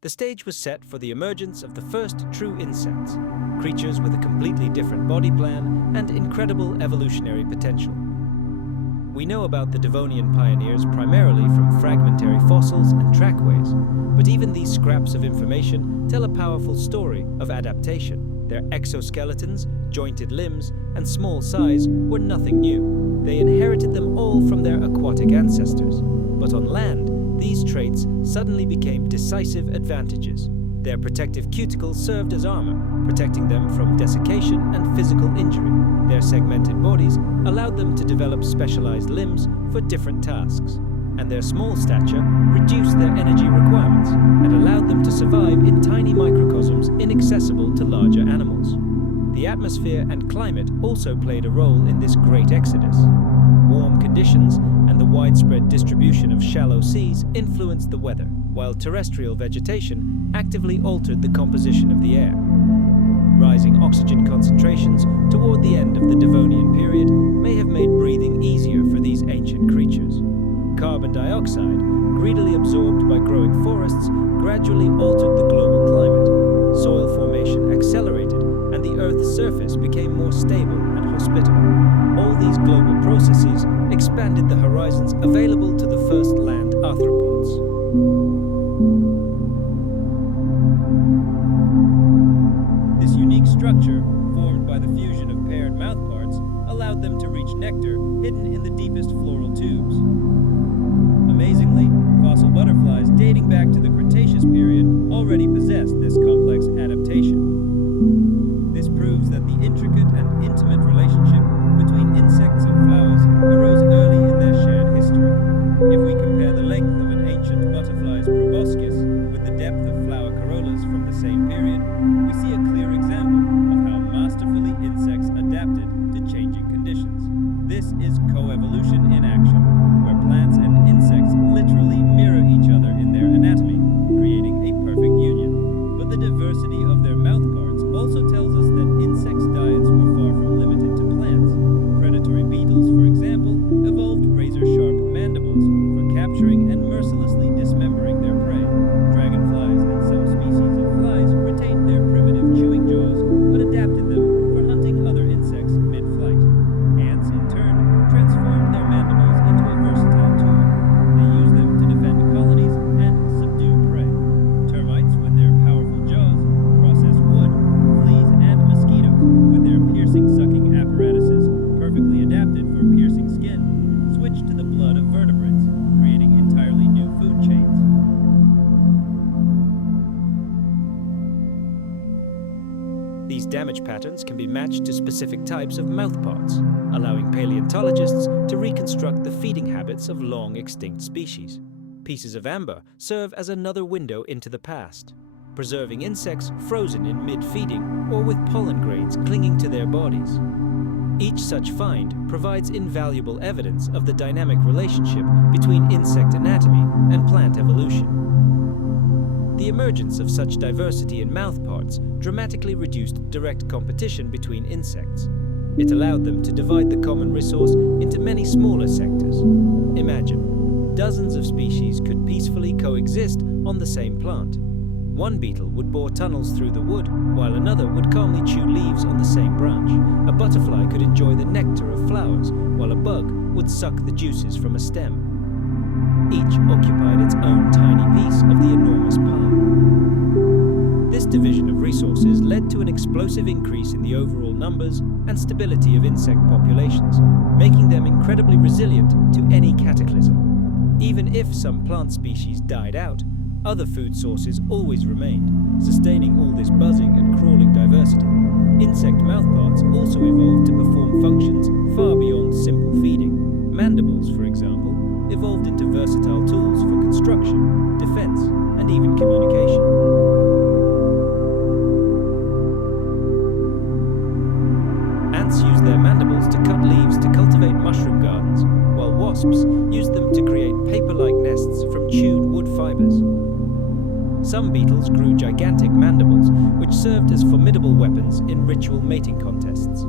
The stage was set for the emergence of the first true insects, creatures with a completely different body plan and incredible evolutionary potential. We know about the Devonian pioneers primarily from fragmentary fossils and trackways, but even these scraps of information tell a powerful story of adaptation. Their exoskeletons, jointed limbs, and small size were nothing new. They inherited them all from their aquatic ancestors. But on land, these traits suddenly became decisive advantages. Their protective cuticles served as armor, protecting them from desiccation and physical injury. Their segmented bodies allowed them to develop specialized limbs for different tasks, and their small stature reduced their energy requirements and allowed them to survive in tiny microcosms inaccessible to larger animals. The atmosphere and climate also played a role in this great exodus. Warm conditions and the widespread distribution of shallow seas influenced the weather, while terrestrial vegetation actively altered the composition of the air. Rising oxygen concentrations toward the end of the Devonian period may have made breathing easier for these ancient creatures. Carbon dioxide, greedily absorbed by growing forests, gradually altered the global climate. Soil formation accelerated, and the Earth's surface became more stable and hospitable. All these global processes expanded the horizons available to the first land arthropods. This unique structure, formed by the fusion of paired mouthparts, allowed them to reach nectar hidden in the deepest floral tubes. Amazingly, fossil butterflies dating back to the Cretaceous period already possessed this complex adaptation. This proves that the intricate and intimate relationship between insects and flowers arose early in their shared history. If we compare the length of an ancient butterfly's proboscis with the depth of flower corollas from the same period, we see a clear example of how masterfully insects adapted to changing conditions. This is coevolution in action, where plants and insects literally mirror each other in their anatomy, creating a perfect union. But the diversity of their mouthparts also tells us that insects' diets were far from limited to plants. Predatory beetles, for example, evolved razor-sharp mandibles for capturing and mercilessly dismembering their prey. Dragonflies and some species of flies retained their primitive chewing jaws, but adapted them for hunting other insects mid-flight. Ants, in turn, transformed their mandibles into a versatile tool. They used them to defend colonies and subdue prey. Termites, with their powerful jaws, process wood. Fleas and mosquitoes, with their piercing-sucking apparatuses, perfectly adapted for piercing skin, switched to the blood of vertebrates, creating entirely new food chains. These damage patterns can be matched to specific types of mouthparts, allowing paleontologists to reconstruct the feeding habits of long-extinct species. Pieces of amber serve as another window into the past, preserving insects frozen in mid-feeding or with pollen grains clinging to their bodies. Each such find provides invaluable evidence of the dynamic relationship between insect anatomy and plant evolution. The emergence of such diversity in mouthparts dramatically reduced direct competition between insects. It allowed them to divide the common resource into many smaller sectors. Imagine, dozens of species could peacefully coexist on the same plant. One beetle would bore tunnels through the wood, while another would calmly chew leaves on the same branch. A butterfly could enjoy the nectar of flowers, while a bug would suck the juices from a stem. Each occupied its own tiny piece of the enormous pie. This division of resources led to an explosive increase in the overall numbers and stability of insect populations, making them incredibly resilient to any cataclysm. Even if some plant species died out, other food sources always remained, sustaining all this buzzing and crawling diversity. Insect mouthparts also evolved to perform functions far beyond simple feeding. Mandibles, for example, evolved into versatile tools for construction, defense, and even communication. Ants use their mandibles to cut leaves to cultivate mushroom gardens, while wasps use them to create paper-like nests from chewed wood fibers. Some beetles grew gigantic mandibles, which served as formidable weapons in ritual mating contests.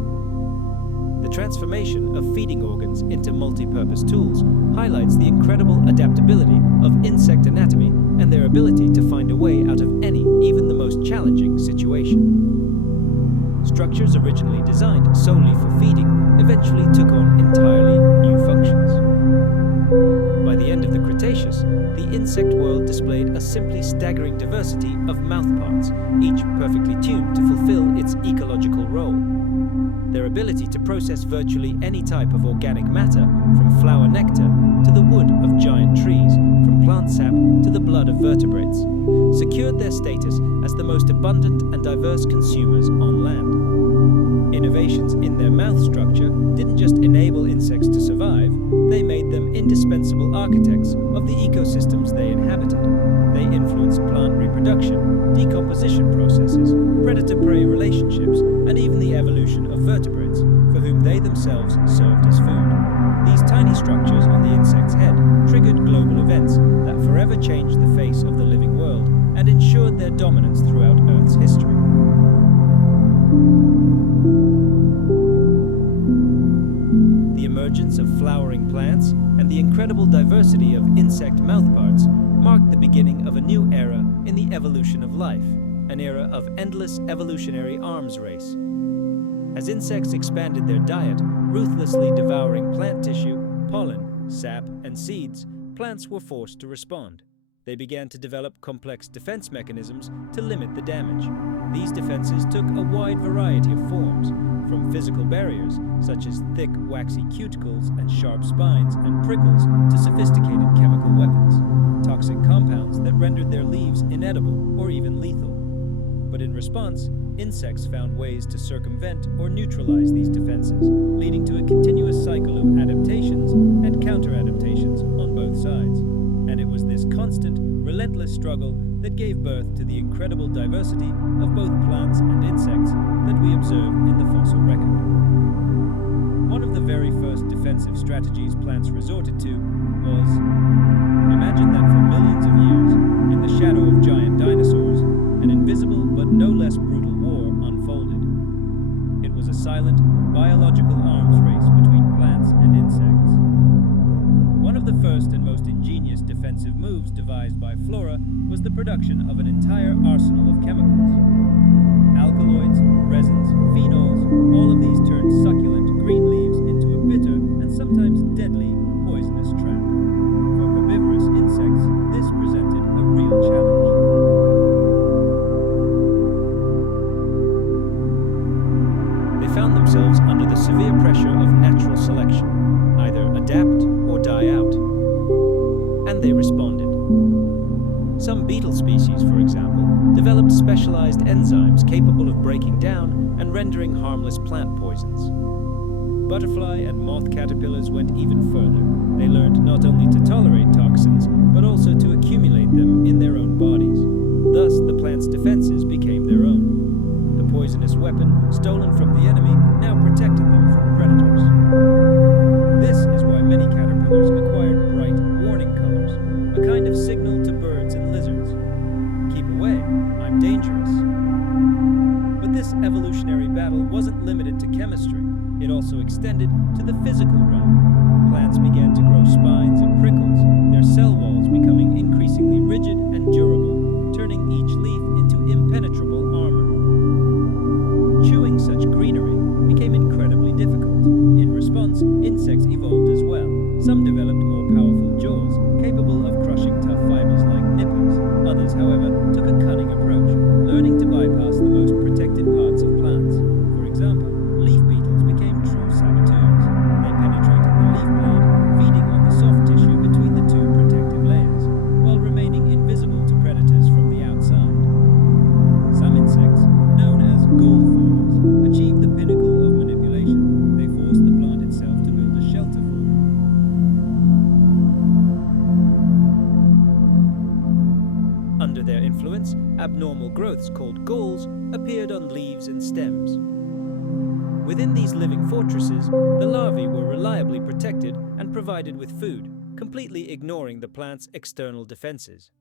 The transformation of feeding organs into multi-purpose tools highlights the incredible adaptability of insect anatomy and their ability to find a way out of any, even the most challenging, situation. Structures originally designed solely for feeding eventually took on entirely new functions. By the end of the Cretaceous, the insect world displayed a simply staggering diversity of mouthparts, each perfectly tuned to fulfill its ecological role. Their ability to process virtually any type of organic matter, from flower nectar to the wood of giant trees, from plant sap to the blood of vertebrates, secured their status as the most abundant and diverse consumers on land. Innovations in their mouth structure didn't just enable insects to survive, they made them indispensable architects of the ecosystems they inhabited. They influenced plant reproduction, decomposition processes, predator-prey relationships, and even the evolution of vertebrates, for whom they themselves served as food. These tiny structures on the insect's head triggered global events that forever changed the face of the living world and ensured their dominance throughout Earth's history. The emergence of flowering plants and the incredible diversity of insect mouthparts marked the beginning of a new era in the evolution of life, an era of endless evolutionary arms race. As insects expanded their diet, ruthlessly devouring plant tissue, pollen, sap, and seeds, plants were forced to respond. They began to develop complex defense mechanisms to limit the damage. These defenses took a wide variety of forms, from physical barriers, such as thick, waxy cuticles and sharp spines and prickles, to sophisticated chemical weapons, toxic compounds that rendered their leaves inedible or even lethal. But in response, insects found ways to circumvent or neutralize these defenses, leading to a continuous cycle of adaptations and counter-adaptations on both sides. And it was this constant, relentless struggle that gave birth to the incredible diversity of both plants and insects that we observe in the fossil record. One of the very first defensive strategies plants resorted to was, imagine that for millions of years, in the shadow of giant dinosaurs, an invisible but no less brutal war unfolded. It was a silent, biological arms race between plants and insects. One of the first and most ingenious defensive moves devised by flora was the production of an entire arsenal of chemicals. Alkaloids, resins, phenols, all of these turned succulent green leaves into a bitter and sometimes deadly poisonous trap. For herbivorous insects, this presented a real challenge. They found themselves under the severe pressure of natural selection, either adapt or die out. And they responded. Some beetle species, for example, developed specialized enzymes capable of breaking down and rendering harmless plant poisons. Butterfly and moth caterpillars went even further. They learned not only to tolerate toxins, but also to accumulate them in their own bodies. Thus, the plant's defenses became their own. The poisonous weapon, stolen from the enemy, now protected them from predators. This is why many caterpillars acquired bright warning colors, a kind of signal to birds and lizards. Keep away, I'm dangerous. But this evolutionary battle wasn't limited to chemistry. It also extended to the physical realm. Plants began to grow spines and prickles, their cell walls becoming increasingly rigid and durable, turning each leaf into impenetrable armor. Chewing such greenery became incredibly difficult. In response, insects evolved as well. Some developed more powerful jaws, capable of crushing tough fibers like nippers. Others, however, took a cunning approach, learning to bypass the most protected parts of plants. For example, leaf beetles became true saboteurs. They penetrated the leaf blade, feeding on the soft tissue between the two protective layers, while remaining invisible to predators from the outside. Some insects, known as gall formers, achieved the pinnacle of manipulation. They forced the plant itself to build a shelter for them. Under their influence, abnormal growths called galls appeared on leaves and stems. Within these living fortresses, the larvae were reliably protected and provided with food, completely ignoring the plant's external defenses.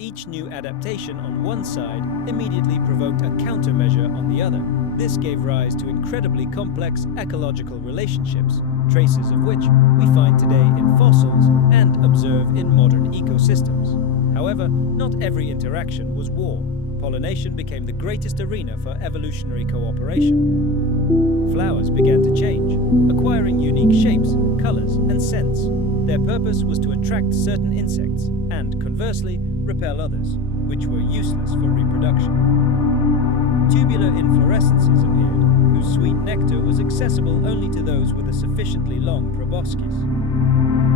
Each new adaptation on one side immediately provoked a countermeasure on the other. This gave rise to incredibly complex ecological relationships, traces of which we find today in fossils and observe in modern ecosystems. However, not every interaction was war. Pollination became the greatest arena for evolutionary cooperation. Flowers began to change, acquiring unique shapes, colors, and scents. Their purpose was to attract certain insects and, conversely, repel others, which were useless for reproduction. Tubular inflorescences appeared, whose sweet nectar was accessible only to those with a sufficiently long proboscis.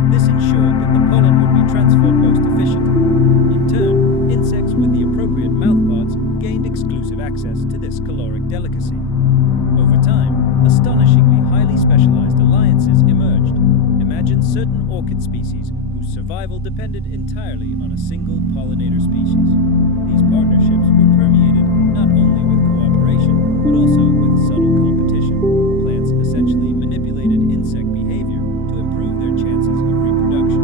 This ensured that the pollen would be transferred most efficiently. In turn, insects with the appropriate mouthparts gained exclusive access to this caloric delicacy. Over time, astonishingly highly specialized alliances emerged. Imagine certain orchid species whose survival depended entirely on a single pollinator species. These partnerships were permeated not only with cooperation, but also with subtle competition. Plants essentially manipulated insect behavior to improve their chances of reproduction.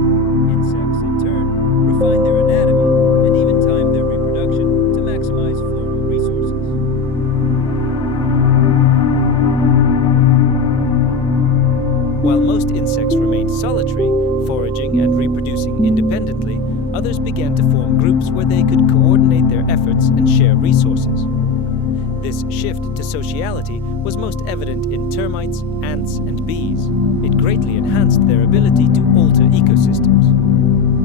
Insects, in turn, refined their anatomy and even timed their reproduction to maximize floral resources. While most insects remained solitary, foraging and reproducing independently, others began to form groups where they could coordinate their efforts and share resources. This shift to sociality was most evident in termites, ants, and bees. It greatly enhanced their ability to alter ecosystems.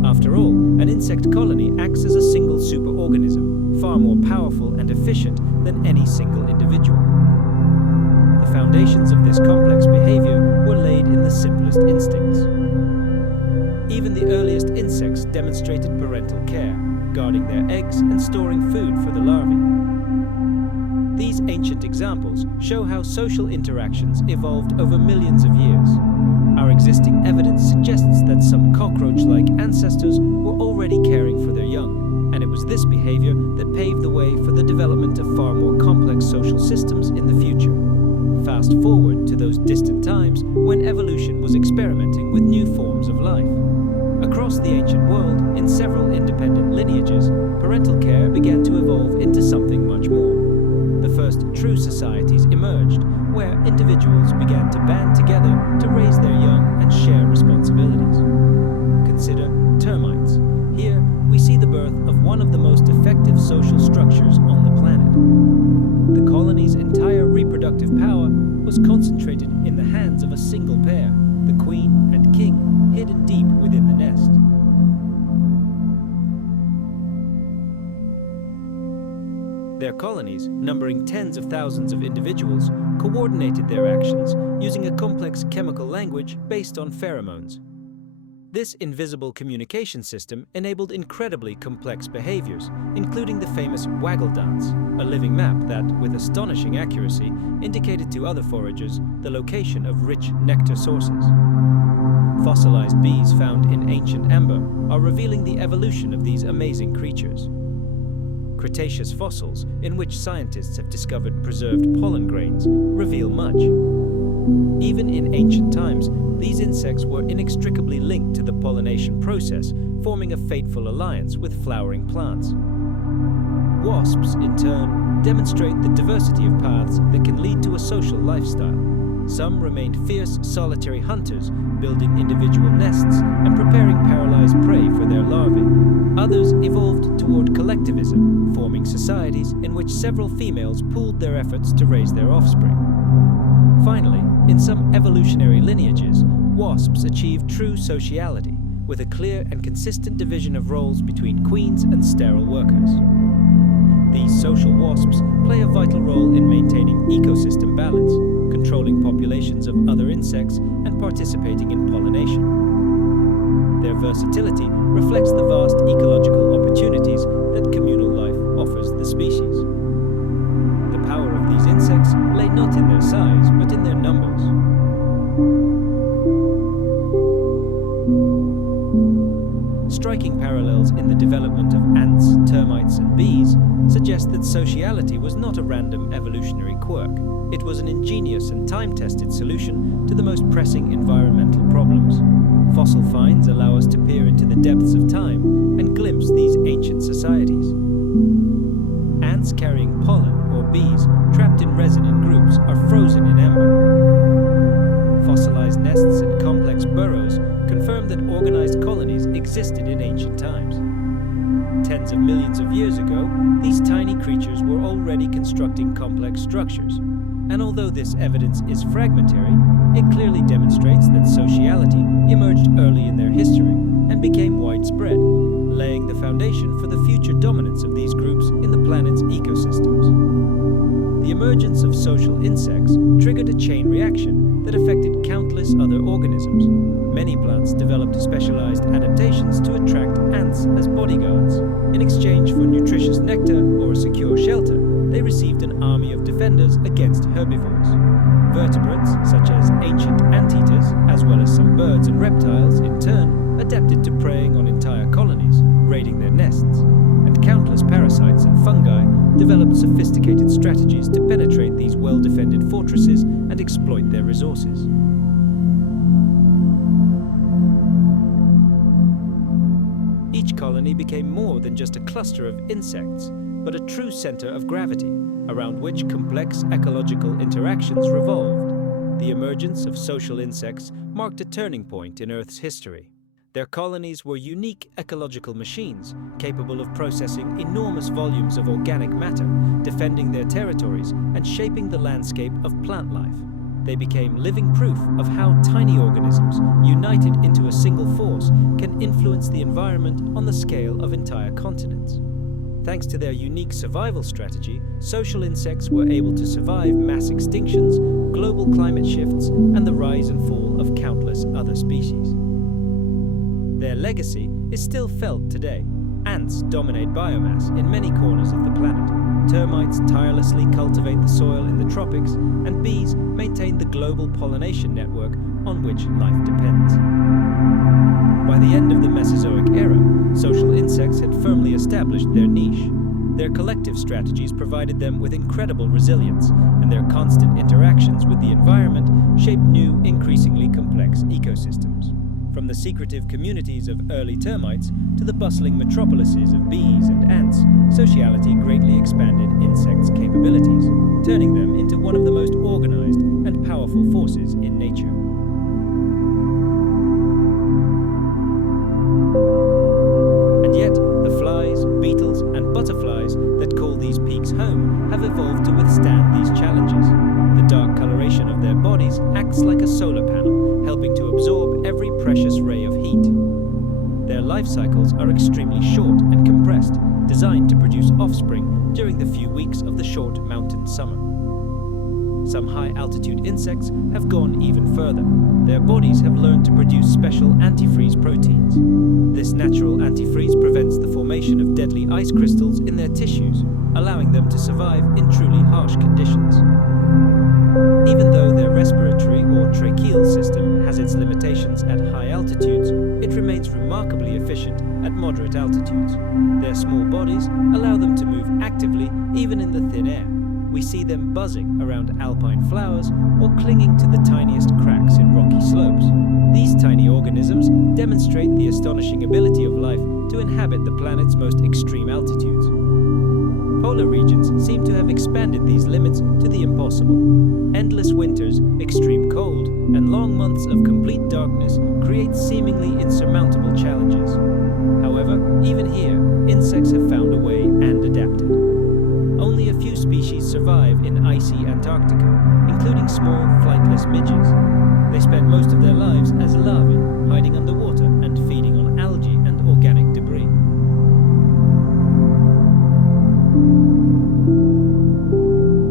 After all, an insect colony acts as a single superorganism, far more powerful and efficient than any single individual. The foundations of this complex behavior were laid in the simplest instincts. Even the earliest insects demonstrated parental care, guarding their eggs and storing food for the larvae. These ancient examples show how social interactions evolved over millions of years. Our existing evidence suggests that some cockroach-like ancestors were already caring for their young, and it was this behavior that paved the way for the development of far more complex social systems in the future. Fast forward to those distant times when evolution was experimenting with new forms of life. Across the ancient world, in several independent lineages, parental care began to evolve into something much more. The first true societies emerged, where individuals began to band together to raise their young and share responsibilities. Consider termites. Here, we see the birth of one of the most effective social structures on the planet. The colony's entire reproductive power was concentrated in the hands of a single pair, the queen and king, hidden deep within the nest. Their colonies, numbering tens of thousands of individuals, coordinated their actions using a complex chemical language based on pheromones. This invisible communication system enabled incredibly complex behaviors, including the famous waggle dance, a living map that, with astonishing accuracy, indicated to other foragers the location of rich nectar sources. Fossilized bees found in ancient amber are revealing the evolution of these amazing creatures. Cretaceous fossils, in which scientists have discovered preserved pollen grains, reveal much. Even in ancient times, these insects were inextricably linked to the pollination process, forming a fateful alliance with flowering plants. Wasps, in turn, demonstrate the diversity of paths that can lead to a social lifestyle. Some remained fierce, solitary hunters, building individual nests and preparing paralyzed prey for their larvae. Others evolved toward collectivism, forming societies in which several females pooled their efforts to raise their offspring. Finally, in some evolutionary lineages, wasps achieved true sociality, with a clear and consistent division of roles between queens and sterile workers. These social wasps play a vital role in maintaining ecosystem balance, controlling populations of other insects, and participating in pollination. Their versatility reflects the vast ecological opportunities that communal life offers the species. The power of these insects lay not in their size, but in their numbers. Striking parallels in the development of ants, termites, and bees suggest that sociality was not a random evolutionary quirk. It was an ingenious and time-tested solution to the most pressing environmental problems. Fossil finds allow us to peer into the depths of time and glimpse these ancient societies. Ants carrying pollen or bees trapped in resin in groups are frozen in amber. Fossilized nests and complex burrows confirm that organized colonies existed in ancient times. Tens of millions of years ago, these tiny creatures were already constructing complex structures. And although this evidence is fragmentary, it clearly demonstrates that sociality emerged early in their history and became widespread, laying the foundation for the future dominance of these groups in the planet's ecosystems. The emergence of social insects triggered a chain reaction that affected countless other organisms. Many plants developed specialized adaptations to attract ants as bodyguards. In exchange for nutritious nectar or a secure shelter, they received an army of defenders against herbivores. Vertebrates, such as ancient anteaters, as well as some birds and reptiles, in turn, adapted to preying on entire colonies, raiding their nests. And countless parasites and fungi developed sophisticated strategies to penetrate these well-defended fortresses and exploit their resources. Each colony became more than just a cluster of insects, but a true center of gravity, around which complex ecological interactions revolved. The emergence of social insects marked a turning point in Earth's history. Their colonies were unique ecological machines, capable of processing enormous volumes of organic matter, defending their territories, and shaping the landscape of plant life. They became living proof of how tiny organisms, united into a single force, can influence the environment on the scale of entire continents. Thanks to their unique survival strategy, social insects were able to survive mass extinctions, global climate shifts, and the rise and fall of countless other species. Their legacy is still felt today. Ants dominate biomass in many corners of the planet. Termites tirelessly cultivate the soil in the tropics, and bees maintain the global pollination network on which life depends. By the end of the Mesozoic era, social insects had firmly established their niche. Their collective strategies provided them with incredible resilience, and their constant interactions with the environment shaped new, increasingly complex ecosystems. From the secretive communities of early termites to the bustling metropolises of bees and ants, sociality greatly expanded insects' capabilities, turning them into one of the most organized and powerful forces in nature. And yet, the flies, beetles, and butterflies that call these peaks home have evolved to withstand these challenges. The dark coloration of their bodies acts like a solar panel, helping to absorb every precious ray of heat. Their life cycles are extremely short and compressed, designed to produce offspring during the few weeks of the short mountain summer. Some high-altitude insects have gone even further. Their bodies have learned to produce special antifreeze proteins. This natural antifreeze prevents the formation of deadly ice crystals in their tissues, allowing them to survive in truly harsh conditions. Even though their respiratory or tracheal system has its limitations at high altitudes, it remains remarkably efficient at moderate altitudes. Their small bodies allow them to move actively even in the thin air. We see them buzzing around alpine flowers or clinging to the tiniest cracks in rocky slopes. These tiny organisms demonstrate the astonishing ability of life to inhabit the planet's most extreme altitudes. Polar regions seem to have expanded these limits to the impossible. Endless winters, extreme cold, and long months of complete darkness create seemingly insurmountable challenges. However, even here, insects have found a way and adapted. Only a few species survive in icy Antarctica, including small, flightless midges. They spend most of their lives as larvae, hiding underwater and feeding on algae and organic debris.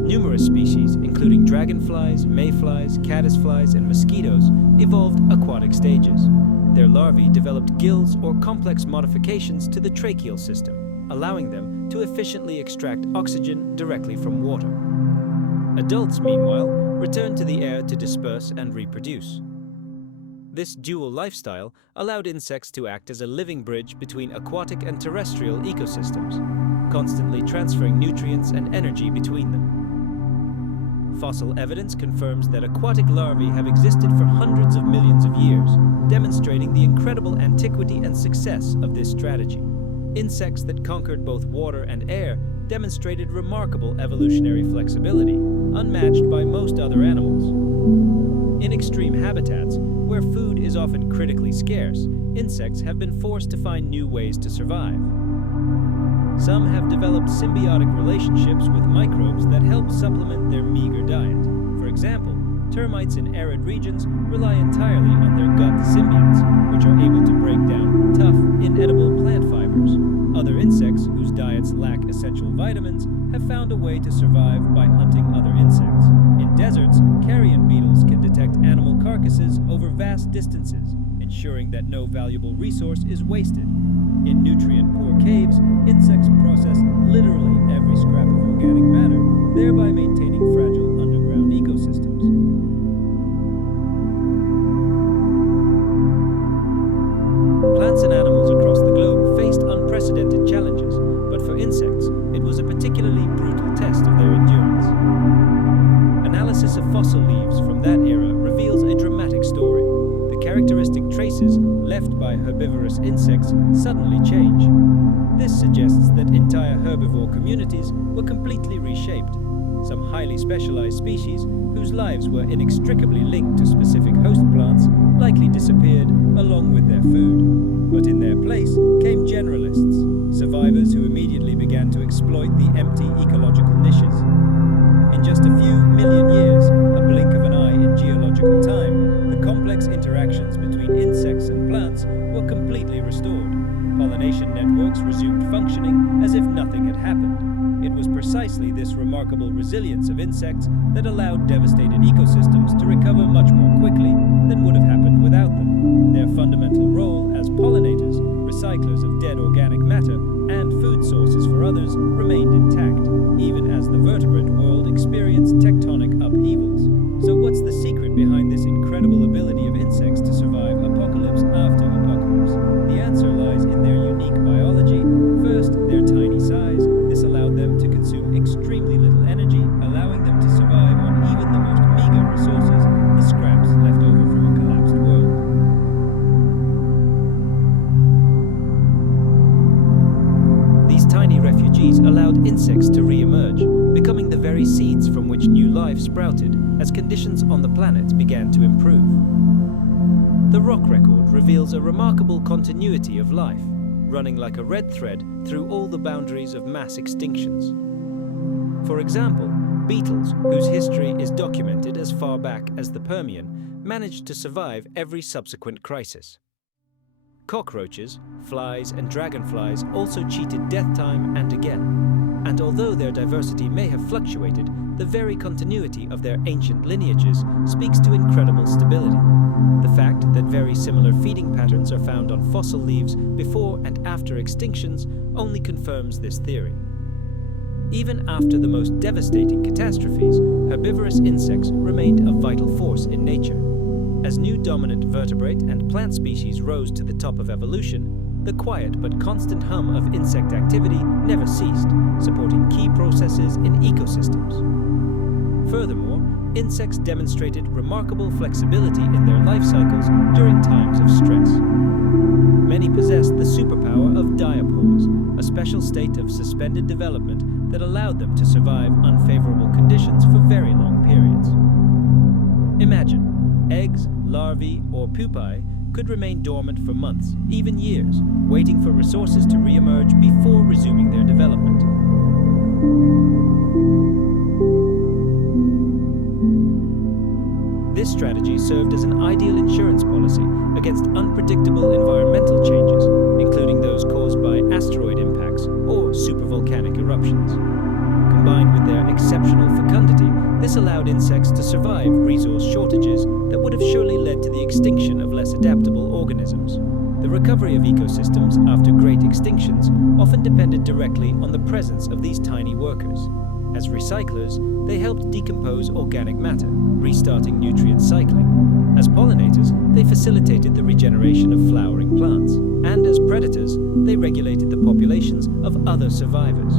Numerous species, including dragonflies, mayflies, caddisflies, and mosquitoes, evolved aquatic stages. Their larvae developed gills or complex modifications to the tracheal system, allowing them to efficiently extract oxygen directly from water. Adults, meanwhile, return to the air to disperse and reproduce. This dual lifestyle allowed insects to act as a living bridge between aquatic and terrestrial ecosystems, constantly transferring nutrients and energy between them. Fossil evidence confirms that aquatic larvae have existed for hundreds of millions of years, demonstrating the incredible antiquity and success of this strategy. Insects that conquered both water and air demonstrated remarkable evolutionary flexibility, unmatched by most other animals. In extreme habitats, where food is often critically scarce, insects have been forced to find new ways to survive. Some have developed symbiotic relationships with microbes that help supplement their meager diet. For example, termites in arid regions rely entirely on their gut symbionts, which are able to break down tough, inedible plant fibers. Other insects, whose diets lack essential vitamins, have found a way to survive by hunting other insects. In deserts, carrion beetles can detect animal carcasses over vast distances, ensuring that no valuable resource is wasted. In nutrient-poor caves, insects process literally every scrap of organic matter, thereby maintaining fragile underground ecosystems. Plants and animals across the globe faced unprecedented challenges, but for insects, it was a particularly brutal test of their endurance. Analysis of fossil leaves from that era reveals a dramatic story. The characteristic traces left by herbivorous insects suddenly change. This suggests that entire herbivore communities were completely reshaped. Some highly specialized species, whose lives were inextricably linked to specific host plants, likely disappeared along with their food. But in their place came generalists, survivors who immediately began to exploit the empty ecological niches. In just a few million years, a blink of an eye in geological time, the complex interactions between insects and plants were completely restored. Pollination networks resumed functioning as if nothing had happened. It was precisely this remarkable resilience of insects that allowed devastated ecosystems to recover much more quickly than would have happened without them. Their fundamental role as pollinators, recyclers of dead organic matter, and food sources for others remained intact, even as the vertebrate world experienced tectonic upheavals. So what's the secret behind this incredible ability of insects to survive apocalypse after apocalypse? The answer lies in their unique biology. First, their tiny size. This allowed them to consume extremely little energy, allowing them to survive on even the most meager resources, the scraps left over from a collapsed world. These tiny refugees allowed insects to re-emerge, becoming the very seeds from which new life sprouted as conditions on the planet began to improve. The rock record reveals a remarkable continuity of life, running like a red thread through all the boundaries of mass extinctions. For example, beetles, whose history is documented as far back as the Permian, managed to survive every subsequent crisis. Cockroaches, flies, and dragonflies also cheated death time and again. And although their diversity may have fluctuated, the very continuity of their ancient lineages speaks to incredible stability. The fact that very similar feeding patterns are found on fossil leaves before and after extinctions only confirms this theory. Even after the most devastating catastrophes, herbivorous insects remained a vital force in nature. As new dominant vertebrate and plant species rose to the top of evolution, the quiet but constant hum of insect activity never ceased, supporting key processes in ecosystems. Furthermore, insects demonstrated remarkable flexibility in their life cycles during times of stress. Many possessed the superpower of diapause, a special state of suspended development that allowed them to survive unfavorable conditions for very long periods. Imagine, eggs, larvae, or pupae could remain dormant for months, even years, waiting for resources to re-emerge before resuming their development. This strategy served as an ideal insurance policy against unpredictable environmental changes, including those caused by asteroid impacts or supervolcanic eruptions. Combined with their exceptional fecundity, this allowed insects to survive resource shortages that would have surely led to the extinction of less adaptable organisms. The recovery of ecosystems after great extinctions often depended directly on the presence of these tiny workers. As recyclers, they helped decompose organic matter, restarting nutrient cycling. As pollinators, they facilitated the regeneration of flowering plants. And as predators, they regulated the populations of other survivors.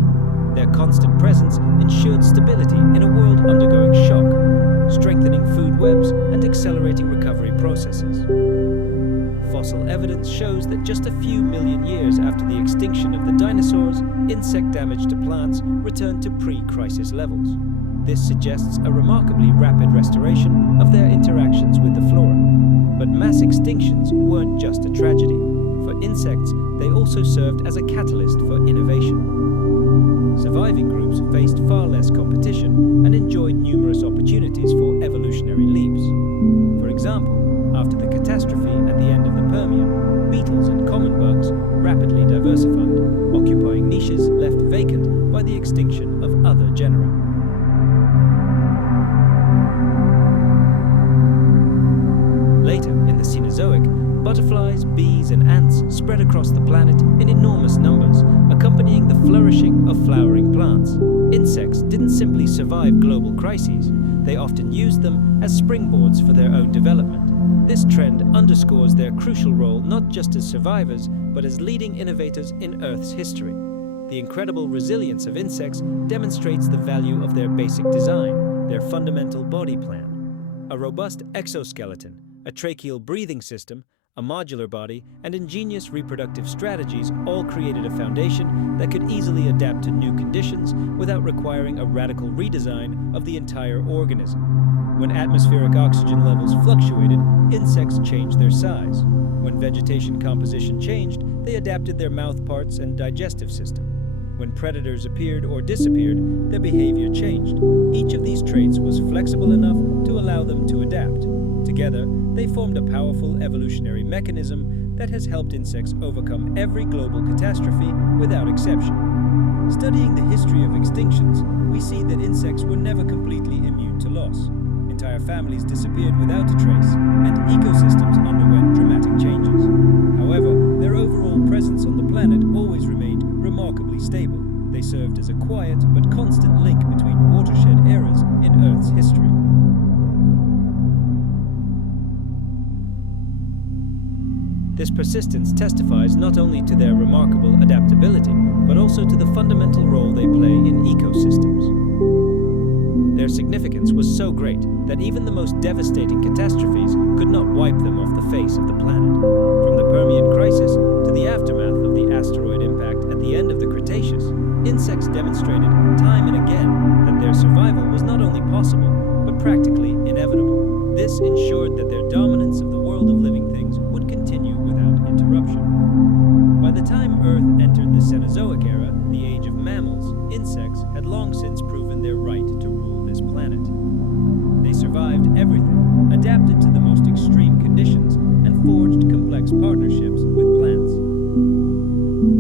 Their constant presence ensured stability in a world undergoing shock, strengthening food webs and accelerating recovery processes. Fossil evidence shows that just a few million years after the extinction of the dinosaurs, insect damage to plants returned to pre-crisis levels. This suggests a remarkably rapid restoration of their interactions with the flora. But mass extinctions weren't just a tragedy. For insects, they also served as a catalyst for innovation. Surviving groups faced far less competition and enjoyed numerous opportunities for evolutionary leaps. For example, after the catastrophe at the end of the Permian, beetles and common bugs rapidly diversified, occupying niches left vacant by the extinction of other genera. Later, in the Cenozoic, butterflies, bees, and ants spread across the planet in enormous numbers, accompanying the flourishing of flowering plants. Insects didn't simply survive global crises, they often used them as springboards for their own development. This trend underscores their crucial role not just as survivors, but as leading innovators in Earth's history. The incredible resilience of insects demonstrates the value of their basic design, their fundamental body plan. A robust exoskeleton, a tracheal breathing system, a modular body, and ingenious reproductive strategies all created a foundation that could easily adapt to new conditions without requiring a radical redesign of the entire organism. When atmospheric oxygen levels fluctuated, insects changed their size. When vegetation composition changed, they adapted their mouth parts and digestive system. When predators appeared or disappeared, their behavior changed. Each of these traits was flexible enough to allow them to adapt. Together, they formed a powerful evolutionary mechanism that has helped insects overcome every global catastrophe without exception. Studying the history of extinctions, we see that insects were never completely immune to loss. Entire families disappeared without a trace, and ecosystems underwent dramatic changes. However, their overall presence on the planet always remained remarkably stable. They served as a quiet but constant link between watershed eras in Earth's history. This persistence testifies not only to their remarkable adaptability, but also to the fundamental role they play in ecosystems. Their significance was so great that even the most devastating catastrophes could not wipe them off the face of the planet. From the Permian crisis to the aftermath of the asteroid impact at the end of the Cretaceous, insects demonstrated time and again that their survival was not only possible, but practically inevitable. This ensured that their dominance of the world of living things would continue without interruption. By the time Earth entered the Cenozoic era, the age of mammals, insects had long since proven their right to rule this planet. They survived everything, adapted to the most extreme conditions, and forged complex partnerships with plants.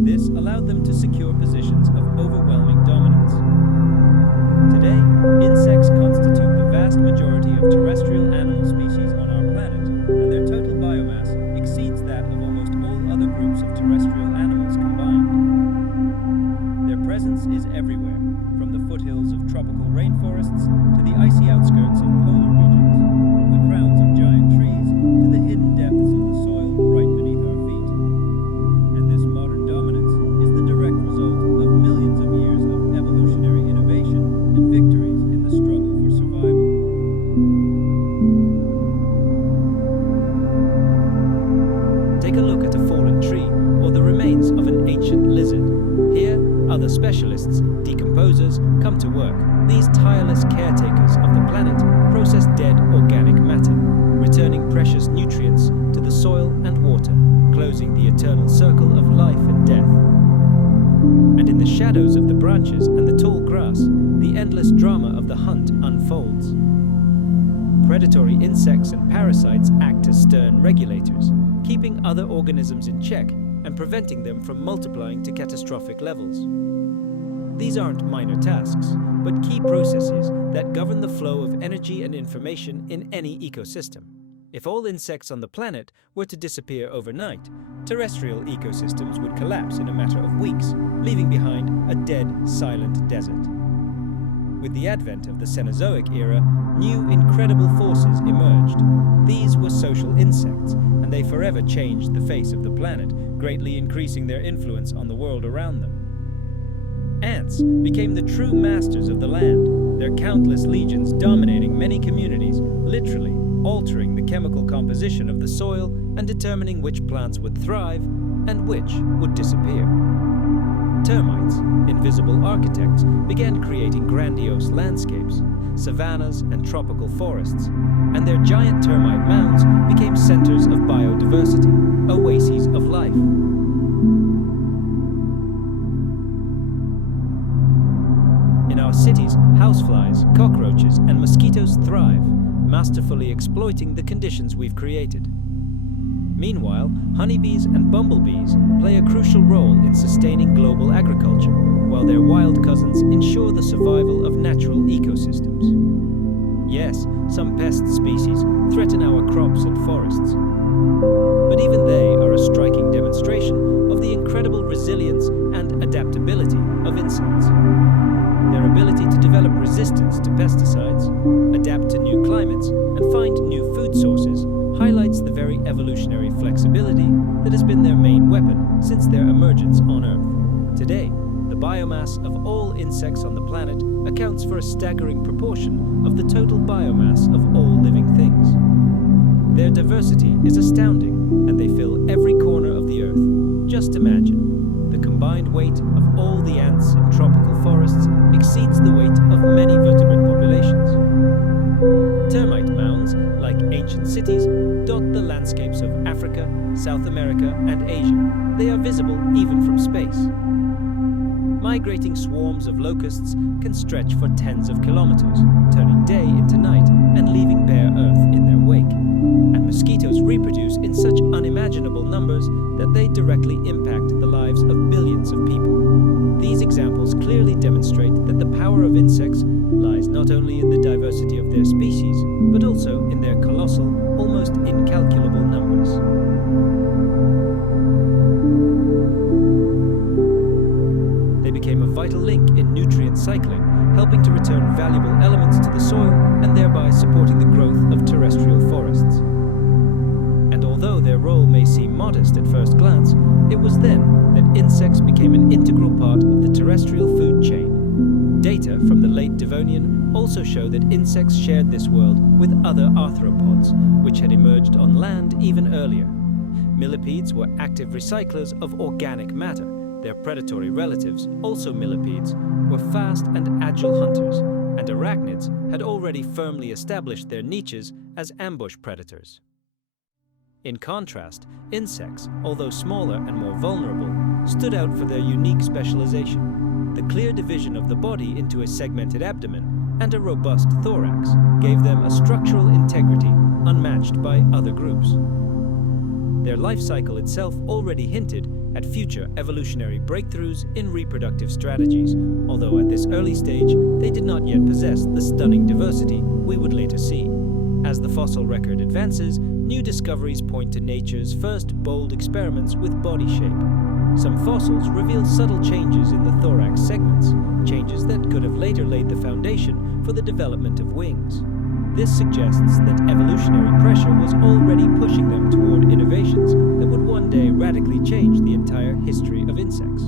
This allowed them to secure positions of overwhelming dominance. Today, insects constitute the vast majority of terrestrial animal species on our planet, and their total biomass exceeds that of almost all other groups of terrestrial animals combined. Their presence is everywhere, from the foothills of tropical rainforests to the icy outskirts of polar regions, from the crowns of giant trees to the hidden depths of the soil right beneath our feet. And this modern dominance is the direct result of millions of years of evolutionary innovation and victories in the struggle for survival. Take a look at a fallen tree or the remains of an ancient lizard. Here, other specialists, decomposers, come to work. These tireless caretakers of the planet process dead organic matter, returning precious nutrients to the soil and water, closing the eternal circle of life and death. And in the shadows of the branches and the tall grass, the endless drama of the hunt unfolds. Predatory insects and parasites act as stern regulators, keeping other organisms in check and preventing them from multiplying to catastrophic levels. These aren't minor tasks, but key processes that govern the flow of energy and information in any ecosystem. If all insects on the planet were to disappear overnight, terrestrial ecosystems would collapse in a matter of weeks, leaving behind a dead, silent desert. With the advent of the Cenozoic era, new incredible forces emerged. These were social insects, and they forever changed the face of the planet, greatly increasing their influence on the world around them. Ants became the true masters of the land, their countless legions dominating many communities, literally altering the chemical composition of the soil and determining which plants would thrive and which would disappear. Termites, invisible architects, began creating grandiose landscapes, savannas and tropical forests, and their giant termite mounds became centers of biodiversity, oases of life. In our cities, houseflies, cockroaches, and mosquitoes thrive, masterfully exploiting the conditions we've created. Meanwhile, honeybees and bumblebees play a crucial role in sustaining global agriculture, while their wild cousins ensure the survival of natural ecosystems. Yes, some pest species threaten our crops and forests, but even they are a striking demonstration of the incredible resilience and adaptability of insects. Their ability to develop resistance to pesticides, adapt to new climates, and find new food sources highlights the very evolutionary flexibility that has been their main weapon since their emergence on Earth. Today, the biomass of all insects on the planet accounts for a staggering proportion of the total biomass of all living things. Their diversity is astounding, and they fill every corner of the Earth. Just imagine, the combined weight of all the ants in tropical forests exceeds the weight of many vertebrate populations. Termite mounds, like ancient cities, dot the landscapes of Africa, South America, and Asia. They are visible even from space. Migrating swarms of locusts can stretch for tens of kilometers, turning day into night and leaving bare earth in their wake. And mosquitoes reproduce in such unimaginable numbers that they directly impact the lives of billions of people. These examples clearly demonstrate that the power of insects lies not only in the diversity of their species, but also in their colossal, almost incalculable numbers. They became a vital link in nutrient cycling, helping to return valuable elements to the soil and thereby supporting the growth of terrestrial forests. And although their role may seem modest at first glance, it was then that insects became an integral part of the terrestrial food chain. Data from the late Devonian also show that insects shared this world with other arthropods, which had emerged on land even earlier. Millipedes were active recyclers of organic matter. Their predatory relatives, also millipedes, were fast and agile hunters, and arachnids had already firmly established their niches as ambush predators. In contrast, insects, although smaller and more vulnerable, stood out for their unique specialization. The clear division of the body into a segmented abdomen and a robust thorax gave them a structural integrity unmatched by other groups. Their life cycle itself already hinted at future evolutionary breakthroughs in reproductive strategies, although at this early stage they did not yet possess the stunning diversity we would later see. As the fossil record advances, new discoveries point to nature's first bold experiments with body shape. Some fossils reveal subtle changes in the thorax segments, changes that could have later laid the foundation for the development of wings. This suggests that evolutionary pressure was already pushing them toward innovations that would one day radically change the entire history of insects.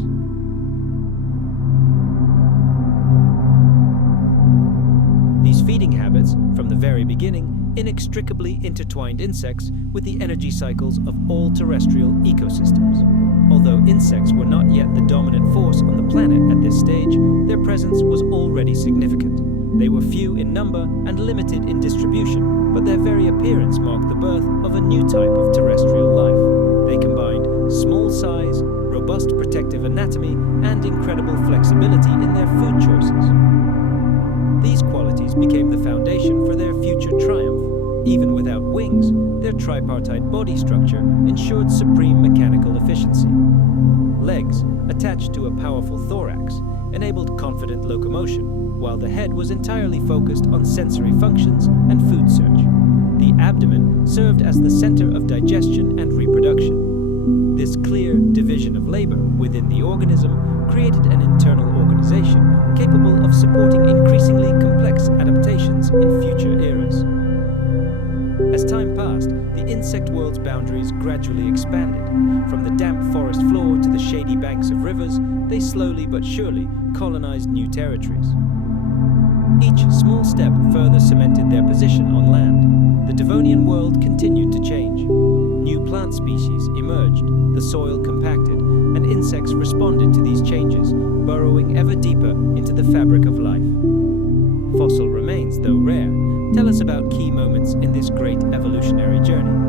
These feeding habits, from the very beginning, inextricably intertwined insects with the energy cycles of all terrestrial ecosystems. Although insects were not yet the dominant force on the planet at this stage, their presence was already significant. They were few in number and limited in distribution, but their very appearance marked the birth of a new type of terrestrial life. They combined small size, robust protective anatomy, and incredible flexibility in their food choices. These qualities became the foundation for their future triumph. Even without wings, their tripartite body structure ensured supreme mechanical efficiency. Legs, attached to a powerful thorax, enabled confident locomotion, while the head was entirely focused on sensory functions and food search. The abdomen served as the center of digestion and reproduction. This clear division of labor within the organism created an internal organization capable of supporting increasingly complex adaptations in future eras. As time passed, the insect world's boundaries gradually expanded, from the damp forest floor to the the shady banks of rivers, they slowly but surely colonized new territories. Each small step further cemented their position on land. The Devonian world continued to change. New plant species emerged, the soil compacted, and insects responded to these changes, burrowing ever deeper into the fabric of life. Fossil remains, though rare, tell us about key moments in this great evolutionary journey.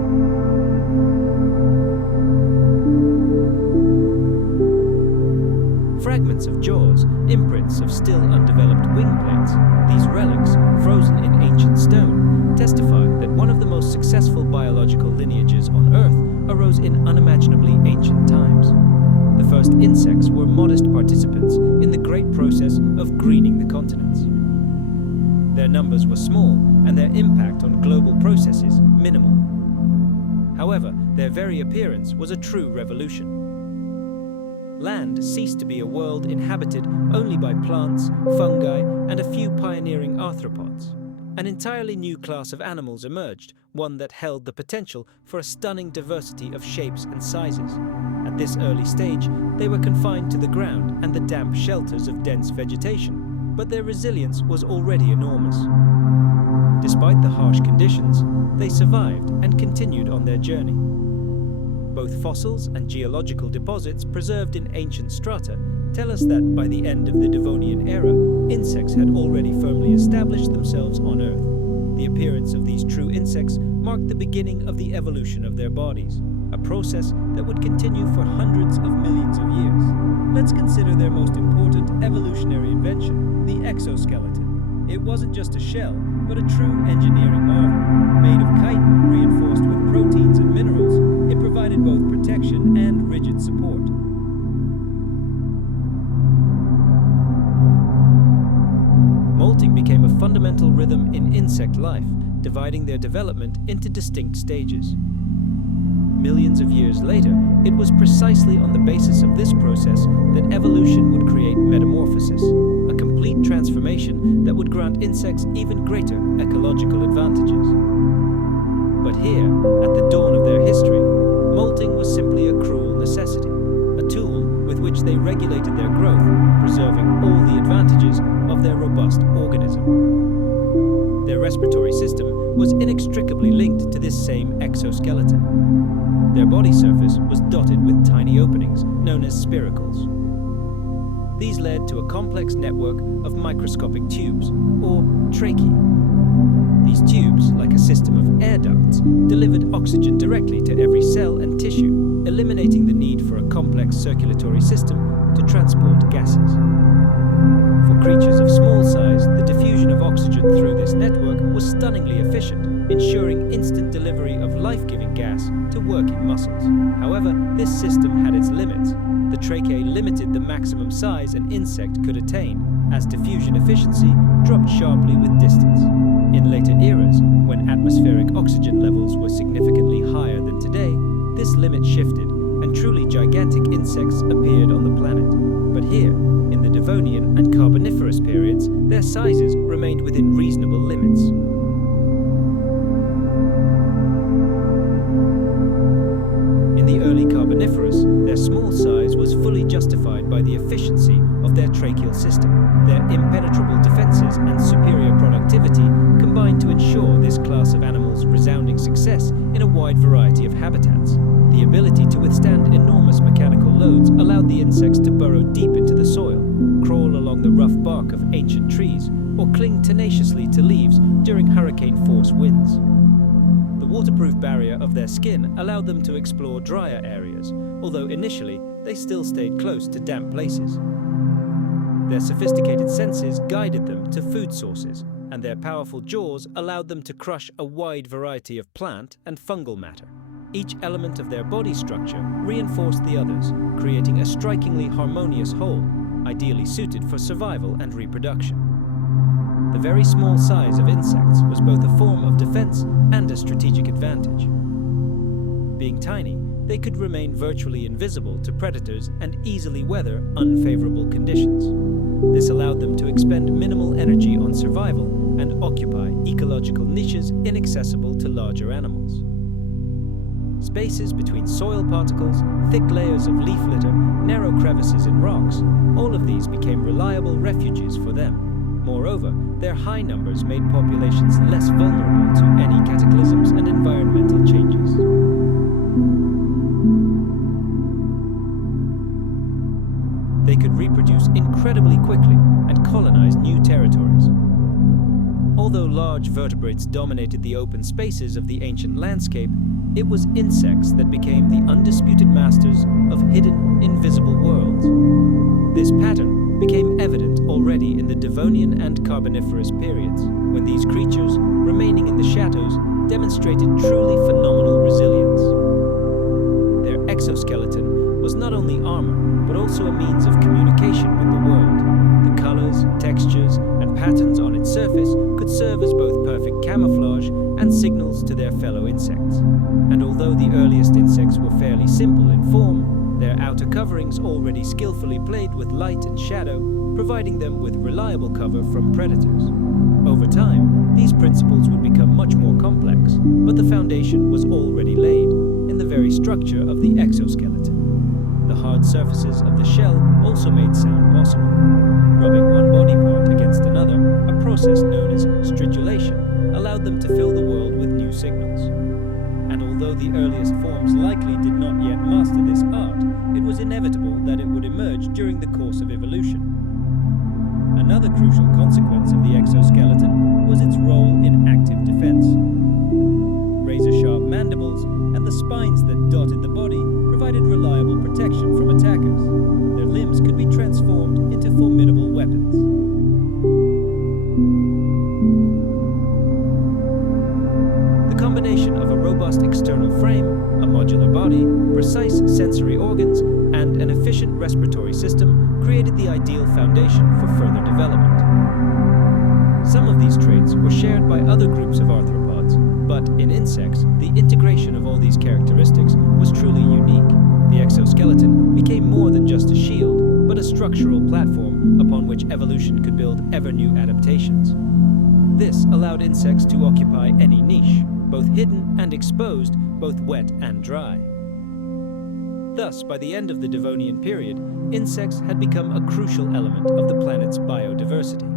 Fragments of jaws, imprints of still undeveloped wing plates, these relics, frozen in ancient stone, testify that one of the most successful biological lineages on Earth arose in unimaginably ancient times. The first insects were modest participants in the great process of greening the continents. Their numbers were small and their impact on global processes minimal. However, their very appearance was a true revolution. Land ceased to be a world inhabited only by plants, fungi, and a few pioneering arthropods. An entirely new class of animals emerged, one that held the potential for a stunning diversity of shapes and sizes. At this early stage, they were confined to the ground and the damp shelters of dense vegetation, but their resilience was already enormous. Despite the harsh conditions, they survived and continued on their journey. Both fossils and geological deposits preserved in ancient strata tell us that by the end of the Devonian era, insects had already firmly established themselves on Earth. The appearance of these true insects marked the beginning of the evolution of their bodies, a process that would continue for hundreds of millions of years. Let's consider their most important evolutionary invention, the exoskeleton. It wasn't just a shell, but a true engineering marvel. Made of chitin reinforced with proteins and minerals, it provided both protection and rigid support. Molting became a fundamental rhythm in insect life, dividing their development into distinct stages. Millions of years later, it was precisely on the basis of this process that evolution would create metamorphosis, a complete transformation that would grant insects even greater ecological advantages. But here, at the dawn of their history, molting was simply a cruel necessity, a tool with which they regulated their growth, preserving all the advantages of their robust organism. Their respiratory system was inextricably linked to this same exoskeleton. Their body surface was dotted with tiny openings known as spiracles. These led to a complex network of microscopic tubes, or tracheae. These tubes, like a system of air ducts, delivered oxygen directly to every cell and tissue, eliminating the need for a complex circulatory system to transport gases. For creatures of small size, the diffusion of oxygen through this network was stunningly efficient, ensuring instant delivery of life-giving gas to working muscles. However, this system had its limits. The tracheae limited the maximum size an insect could attain, as diffusion efficiency dropped sharply with distance. In later eras, when atmospheric oxygen levels were significantly higher than today, this limit shifted, and truly gigantic insects appeared on the planet. But here, in the Devonian and Carboniferous periods, their sizes remained within reasonable limits. In the early Carboniferous, their small size was fully justified by the efficiency of their tracheal system. Their impenetrable defenses and superior productivity combined to ensure this class of animals resounding success in a wide variety of habitats. The ability to withstand enormous mechanical loads allowed the insects to burrow deep into the soil, crawl along the rough bark of ancient trees, or cling tenaciously to leaves during hurricane-force winds. The waterproof barrier of their skin allowed them to explore drier areas, although initially they still stayed close to damp places. Their sophisticated senses guided them to food sources, and their powerful jaws allowed them to crush a wide variety of plant and fungal matter. Each element of their body structure reinforced the others, creating a strikingly harmonious whole, ideally suited for survival and reproduction. The very small size of insects was both a form of defense and a strategic advantage. Being tiny, they could remain virtually invisible to predators and easily weather unfavorable conditions. This allowed them to expend minimal energy on survival and occupy ecological niches inaccessible to larger animals. Spaces between soil particles, thick layers of leaf litter, narrow crevices in rocks, all of these became reliable refuges for them. Moreover, their high numbers made populations less vulnerable to any cataclysms and environmental changes. They could reproduce incredibly quickly and colonize new territories. Although large vertebrates dominated the open spaces of the ancient landscape, it was insects that became the undisputed masters of hidden, invisible worlds. This pattern became evident already in the Devonian and Carboniferous periods, when these creatures, remaining in the shadows, demonstrated truly phenomenal resilience. Their exoskeleton was not only armor, but also a means of communication with the world. The colors, textures, and patterns on its surface could serve as both perfect camouflage and signals to their fellow insects. And although the earliest insects were fairly simple in form, their outer coverings already skillfully played with light and shadow, providing them with reliable cover from predators. Over time, these principles would become much more complex, but the foundation was already laid in the very structure of the exoskeleton. The hard surfaces of the shell also made sound possible. Rubbing one body part against another, a process known as stridulation, allowed them to fill the world with new signals. And although the earliest forms likely did not yet master this art, it was inevitable that it would emerge during the course of evolution. Another crucial consequence of the exoskeleton was its role in active defense. Razor-sharp mandibles and the spines that dotted the body provided reliable protection from attackers. Their limbs could be transformed into formidable weapons. The combination of a robust external frame, a modular body, precise sensory organs, and an efficient respiratory system created the ideal foundation for further development. Some of these traits were shared by other groups of arthropods, but in insects, the integration of all these characteristics was truly unique. The exoskeleton became more than just a shield, but a structural platform upon which evolution could build ever-new adaptations. This allowed insects to occupy any niche, both hidden and exposed, both wet and dry. Thus, by the end of the Devonian period, insects had become a crucial element of the planet's biodiversity.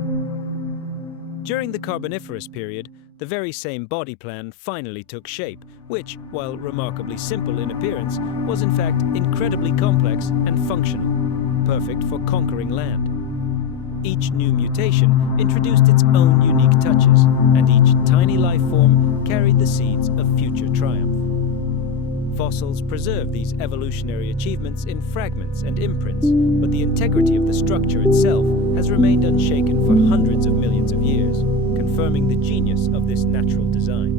During the Carboniferous period, the very same body plan finally took shape, which, while remarkably simple in appearance, was in fact incredibly complex and functional, perfect for conquering land. Each new mutation introduced its own unique touches, and each tiny life form carried the seeds of future triumph. Fossils preserve these evolutionary achievements in fragments and imprints, but the integrity of the structure itself has remained unshaken for hundreds of millions of years, confirming the genius of this natural design.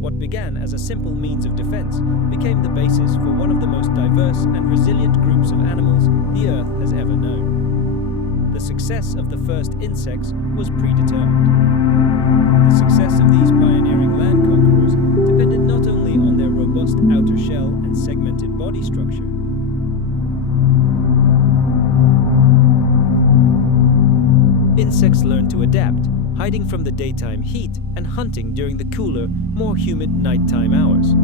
What began as a simple means of defense became the basis for one of the most diverse and resilient groups of animals the Earth has ever known. The success of the first insects was predetermined. The success of these pioneering land conquerors depended not only on their robust outer shell and segmented body structure. Insects learned to adapt, hiding from the daytime heat and hunting during the cooler, more humid nighttime hours.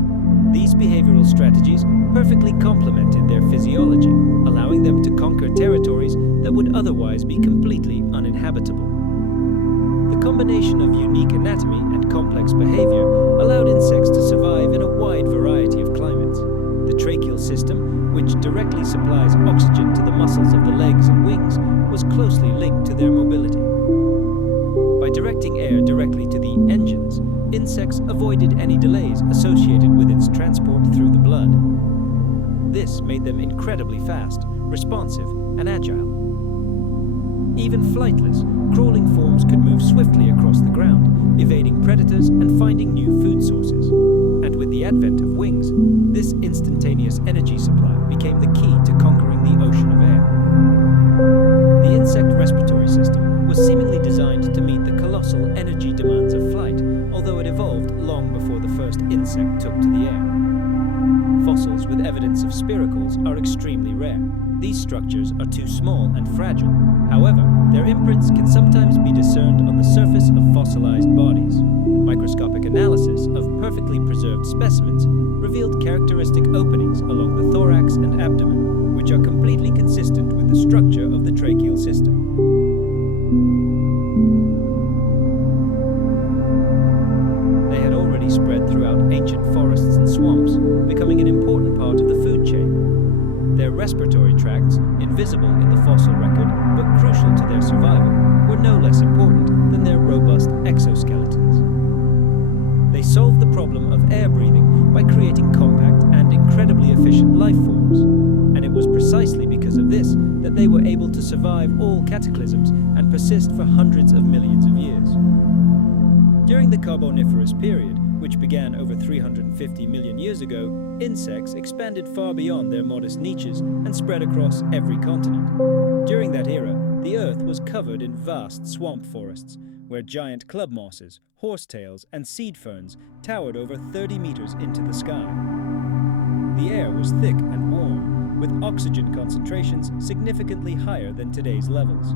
These behavioral strategies perfectly complemented their physiology, allowing them to conquer territories that would otherwise be completely uninhabitable. The combination of unique anatomy and complex behavior allowed insects to survive in a wide variety of climates. The tracheal system, which directly supplies oxygen to the muscles of the legs and wings, was closely linked to their mobility. By directing air directly to the engines, insects avoided any delays associated with its transport through the blood. This made them incredibly fast, responsive, and agile. Even flightless, crawling forms could move swiftly across the ground, evading predators and finding new food sources. And with the advent of wings, this instantaneous energy supply became the key to conquering the ocean of air. The insect respiratory system was seemingly designed to meet the colossal energy demands of flight, although it evolved long before the first insect took to the air. Fossils with evidence of spiracles are extremely rare. These structures are too small and fragile. However, their Their imprints can sometimes be discerned on the surface of fossilized bodies. Microscopic analysis of perfectly preserved specimens revealed characteristic openings along the thorax and abdomen, which are completely consistent with the structure of the tracheal system. They had already spread throughout ancient forests and swamps, becoming an important part of the food chain. Their respiratory tracts, invisible in the fossil record but crucial to their survival, were no less important than their robust exoskeletons. They solved the problem of air breathing by creating compact and incredibly efficient life forms, and it was precisely because of this that they were able to survive all cataclysms and persist for hundreds of millions of years. During the Carboniferous Period, which began over 350 million years ago, insects expanded far beyond their modest niches and spread across every continent. During that era, the Earth was covered in vast swamp forests, where giant club mosses, horsetails, and seed ferns towered over 30 meters into the sky. The air was thick and warm, with oxygen concentrations significantly higher than today's levels.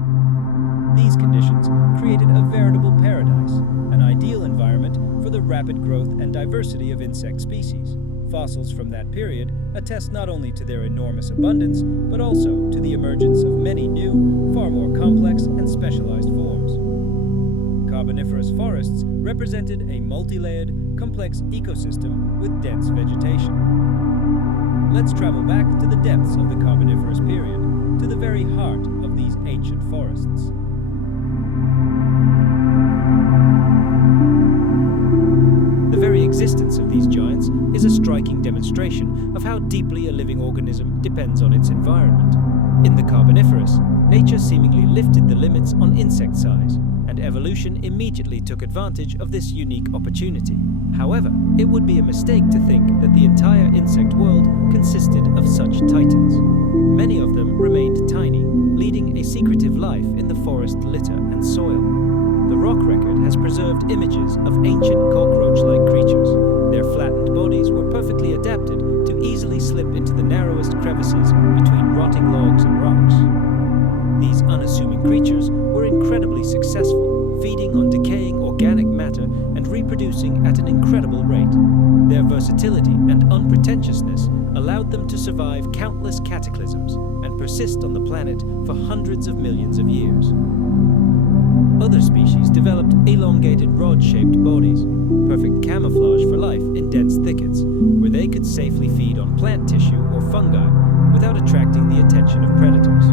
These conditions created a veritable paradise, an ideal environment for the rapid growth and diversity of insect species. Fossils from that period attest not only to their enormous abundance, but also to the emergence of many new, far more complex and specialized forms. Carboniferous forests represented a multi-layered, complex ecosystem with dense vegetation. Let's travel back to the depths of the Carboniferous period, to the very heart of these ancient forests. The very existence of these giants is a striking demonstration of how deeply a living organism depends on its environment. In the Carboniferous, nature seemingly lifted the limits on insect size, and evolution immediately took advantage of this unique opportunity. However, it would be a mistake to think that the entire insect world consisted of such titans. Many of them remained tiny, leading a secretive life in the forest litter and soil. The rock record has preserved images of ancient cockroach-like creatures. Their flattened bodies were perfectly adapted to easily slip into the narrowest crevices between rotting logs and rocks. These unassuming creatures were incredibly successful, feeding on decaying organic matter and reproducing at an incredible rate. Their versatility and unpretentiousness allowed them to survive countless cataclysms and persist on the planet for hundreds of millions of years. Other species developed elongated rod-shaped bodies, perfect camouflage for life in dense thickets, where they could safely feed on plant tissue or fungi without attracting the attention of predators.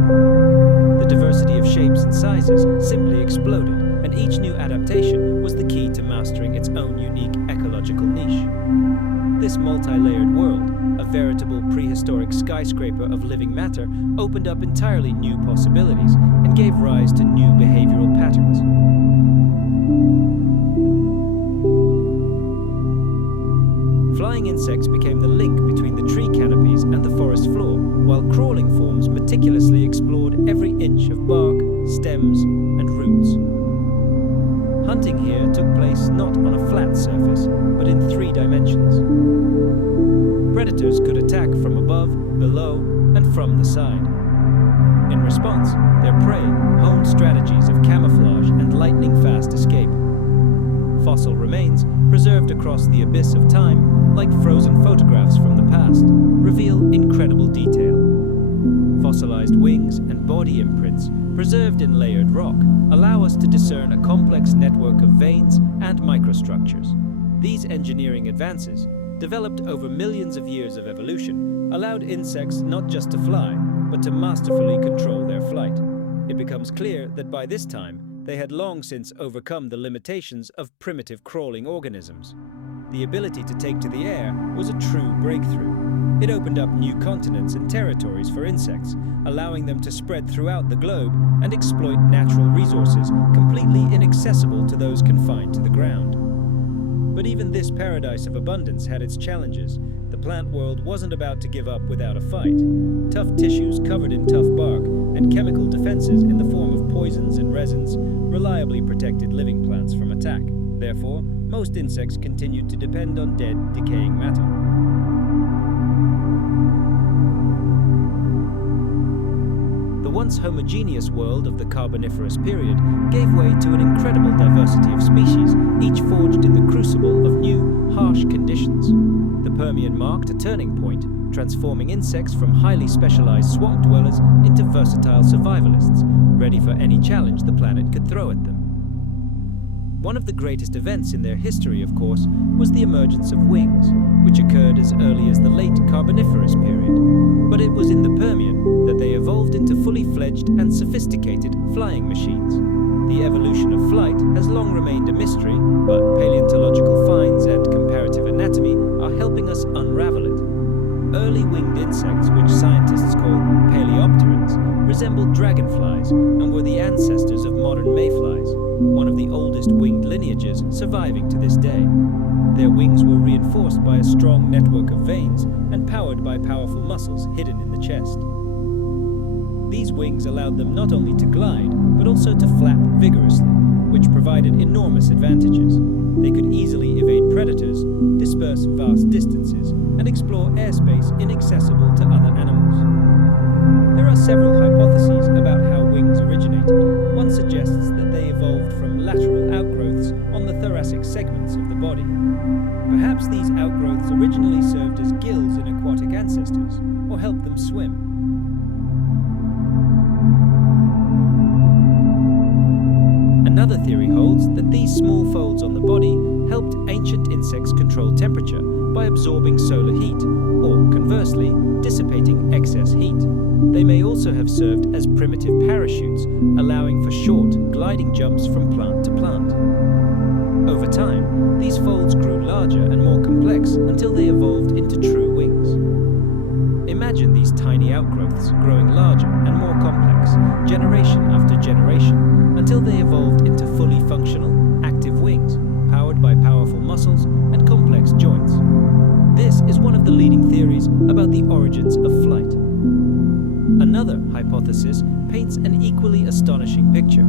The diversity of shapes and sizes simply exploded, and each new adaptation was the key to mastering its own unique ecological niche. This multi-layered world, a veritable prehistoric skyscraper of living matter, opened up entirely new possibilities and gave rise to new behavioral patterns. Flying insects became the link between the tree canopies and the forest floor, while crawling forms meticulously explored every inch of bark, stems, and roots. Hunting here took place not on a flat surface, but in 3 dimensions. Predators could attack from above, below, and from the side. In response, their prey honed strategies of camouflage and lightning-fast escape. Fossil remains, preserved across the abyss of time, like frozen photographs from the past, reveal incredible detail. Fossilized wings and body imprints, preserved in layered rock, allow us to discern a complex network of veins and microstructures. These engineering advances, developed over millions of years of evolution, allowed insects not just to fly, but to masterfully control their flight. It becomes clear that by this time, they had long since overcome the limitations of primitive crawling organisms. The ability to take to the air was a true breakthrough. It opened up new continents and territories for insects, allowing them to spread throughout the globe and exploit natural resources completely inaccessible to those confined to the ground. But even this paradise of abundance had its challenges. The plant world wasn't about to give up without a fight. Tough tissues covered in tough bark and chemical defenses in the form of poisons and resins reliably protected living plants from attack. Therefore, most insects continued to depend on dead, decaying matter. The once homogeneous world of the Carboniferous period gave way to an incredible diversity of species, each forged in the crucible of new, harsh conditions. The Permian marked a turning point, transforming insects from highly specialized swamp dwellers into versatile survivalists, ready for any challenge the planet could throw at them. One of the greatest events in their history, of course, was the emergence of wings, which occurred as early as the late Carboniferous period. But it was in the Permian that they evolved into fully fledged and sophisticated flying machines. The evolution of flight has long remained a mystery, but paleontological finds and comparative anatomy are helping us unravel it. Early winged insects, which scientists call paleopterans, resembled dragonflies and were the ancestors of modern mayflies, one of the oldest winged lineages surviving to this day. Their wings were reinforced by a strong network of veins and powered by powerful muscles hidden in the chest. These wings allowed them not only to glide, but also to flap vigorously, which provided enormous advantages. They could easily evade predators, disperse vast distances, and explore airspace inaccessible to other animals. There are several hypotheses about how wings originated. One suggests that they evolved from lateral outgrowths on the thoracic segments of the body. Perhaps these outgrowths originally served as gills in aquatic ancestors, or helped them swim. Another theory holds that these small folds on the body helped ancient insects control temperature by absorbing solar heat, or conversely, dissipating excess heat. They may also have served as primitive parachutes, allowing for short, gliding jumps from plant to plant. Over time, these folds grew larger and more complex until they evolved into true wings. Imagine these tiny outgrowths growing larger and more complex, generation after generation, until they evolved into fully functional, active wings, powered by powerful muscles and complex joints. This is one of the leading theories about the origins of flight. Another hypothesis paints an equally astonishing picture.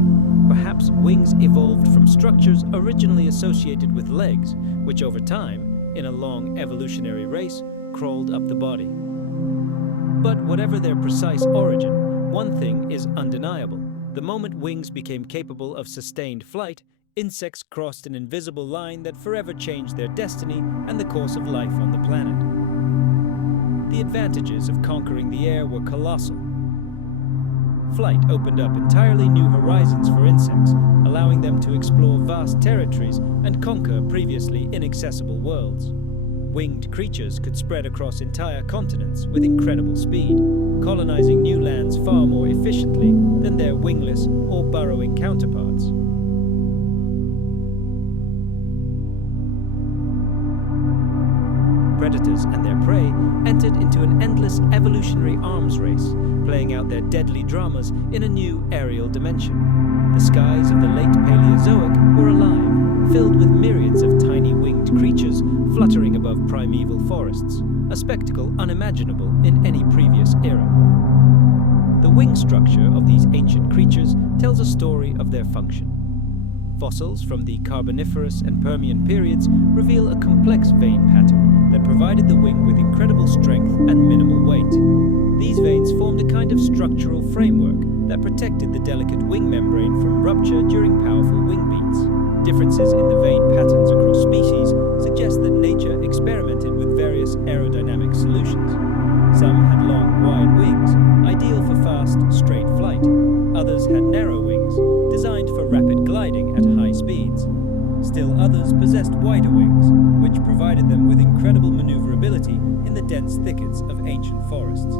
Perhaps wings evolved from structures originally associated with legs, which over time, in a long evolutionary race, crawled up the body. But whatever their precise origin, one thing is undeniable. The moment wings became capable of sustained flight, insects crossed an invisible line that forever changed their destiny and the course of life on the planet. The advantages of conquering the air were colossal. Flight opened up entirely new horizons for insects, allowing them to explore vast territories and conquer previously inaccessible worlds. Winged creatures could spread across entire continents with incredible speed, colonizing new lands far more efficiently than their wingless or burrowing counterparts. Predators and their prey entered into an endless evolutionary arms race, playing out their deadly dramas in a new aerial dimension. The skies of the late Paleozoic were alive, filled with myriads of tiny winged creatures fluttering above primeval forests, a spectacle unimaginable in any previous era. The wing structure of these ancient creatures tells a story of their function. Fossils from the Carboniferous and Permian periods reveal a complex vein pattern that provided the wing with incredible strength and minimal weight. These veins formed a kind of structural framework that protected the delicate wing membrane from rupture during powerful wing beats. Differences in the vein patterns across species suggest that nature experimented with various aerodynamic solutions. Some had long, wide wings, ideal for fast, straight flight. Others had narrow wings, designed for rapid gliding at high speeds. Still others possessed wider wings, which provided them with incredible maneuverability in the dense thickets of ancient forests.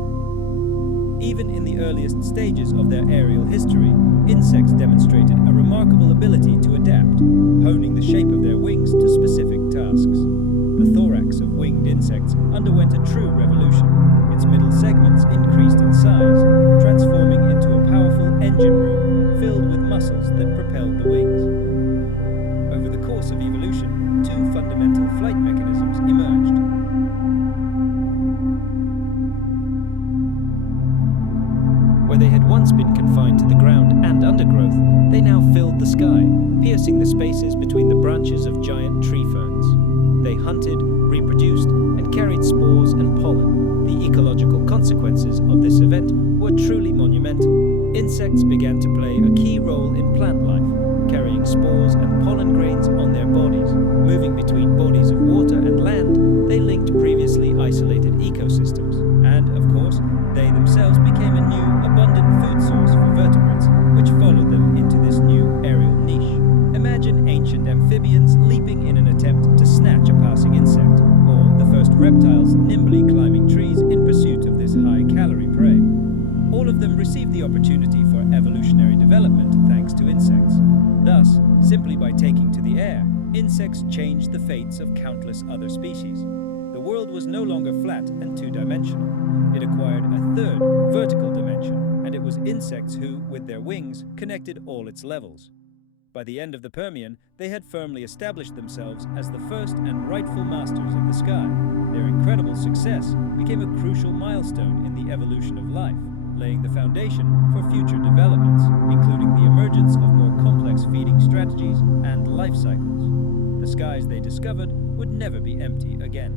Even in the earliest stages of their aerial history, insects demonstrated a remarkable ability to adapt, honing the shape of their wings to specific tasks. The thorax of winged insects underwent a true revolution. Its middle segments increased in size, transforming into a powerful engine room filled with muscles that propelled the wings. Over the course of evolution, two fundamental flight mechanisms emerged. Where they had once been confined to the ground and undergrowth, they now filled the sky, piercing the spaces between the branches of giant tree ferns. They hunted, reproduced, and carried spores and pollen. The ecological consequences of this event were truly monumental. insects began to play a key role in plant life, carrying spores and pollen grains on their bodies. Moving between bodies of water and land, they linked previously isolated ecosystems. And, of course, they themselves became a new, abundant food source for vertebrates, which followed them into this new aerial niche. Imagine ancient amphibians leaping in an attempt to snatch a passing insect, or the first reptiles nimbly climbing trees in pursuit of this high-calorie prey. All of them received the opportunity for evolutionary development thanks to insects. Thus, simply by taking to the air, insects changed the fates of countless other species. The world was no longer flat and two-dimensional. It acquired a third, vertical dimension, and it was insects who, with their wings, connected all its levels. By the end of the Permian, they had firmly established themselves as the first and rightful masters of the sky. Their incredible success became a crucial milestone in the evolution of life, laying the foundation for future developments, including the emergence of more complex feeding strategies and life cycles. The skies they discovered would never be empty again.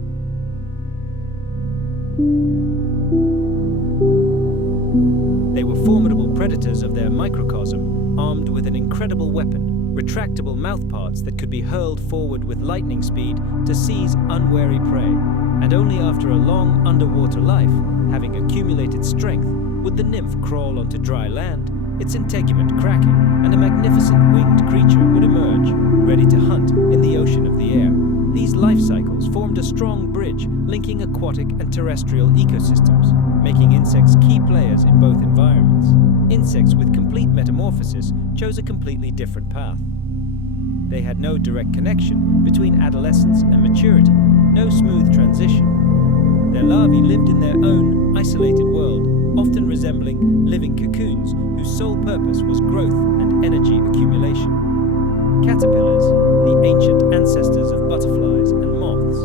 They were formidable predators of their microcosm, armed with an incredible weapon, retractable mouthparts that could be hurled forward with lightning speed to seize unwary prey. And only after a long underwater life, having accumulated strength, would the nymph crawl onto dry land, its integument cracking, and a magnificent winged creature would emerge, ready to hunt in the ocean of the air. These life cycles formed a strong bridge linking aquatic and terrestrial ecosystems, making insects key players in both environments. Insects with complete metamorphosis chose a completely different path. They had no direct connection between adolescence and maturity, no smooth transition. Their larvae lived in their own isolated world, often resembling living cocoons whose sole purpose was growth and energy accumulation. Caterpillars, the ancient ancestors of butterflies and moths,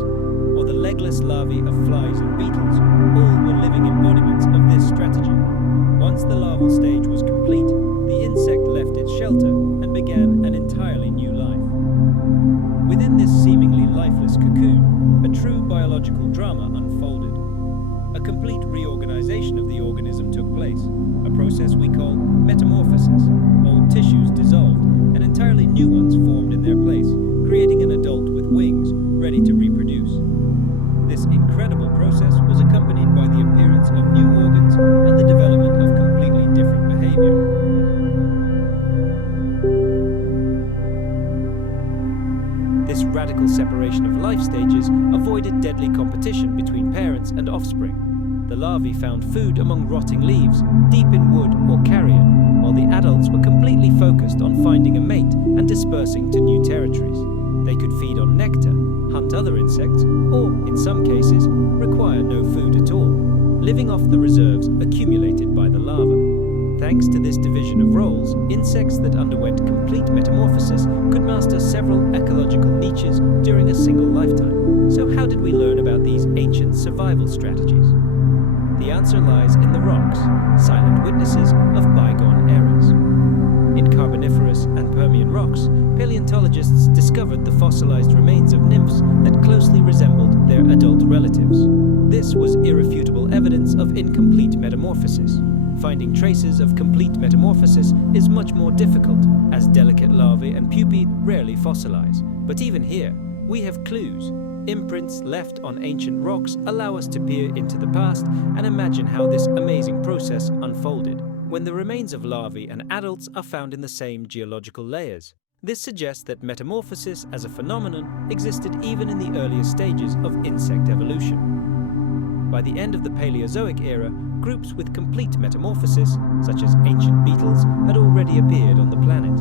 or the legless larvae of flies and beetles, all were living embodiments of this strategy. Once the larval stage was complete, the insect left its shelter and began an entirely new life. Within this seemingly lifeless cocoon, a true biological drama unfolded. A complete reorganization of the organism took place, a process we call metamorphosis. Old tissues dissolved, and entirely new ones formed in their place, creating an adult with wings, ready to reproduce. This incredible process was accompanied by the appearance of new organs and the development of completely different behavior. This radical separation of life stages avoided deadly competition between parents and offspring. The larvae found food among rotting leaves, deep in wood or carrion, while the adults were completely focused on finding a mate and dispersing to new territories. They could feed on nectar, hunt other insects, or, in some cases, require no food at all, living off the reserves accumulated by the larva. Thanks to this division of roles, insects that underwent complete metamorphosis could master several ecological niches during a single lifetime. So how did we learn about these ancient survival strategies? The answer lies in the rocks, silent witnesses of bygone eras. In Carboniferous and Permian rocks, paleontologists discovered the fossilized remains of nymphs that closely resembled their adult relatives. This was irrefutable evidence of incomplete metamorphosis. Finding traces of complete metamorphosis is much more difficult, as delicate larvae and pupae rarely fossilize. But even here, we have clues. Imprints left on ancient rocks allow us to peer into the past and imagine how this amazing process unfolded, when the remains of larvae and adults are found in the same geological layers. This suggests that metamorphosis as a phenomenon existed even in the earliest stages of insect evolution. By the end of the Paleozoic era, groups with complete metamorphosis, such as ancient beetles, had already appeared on the planet.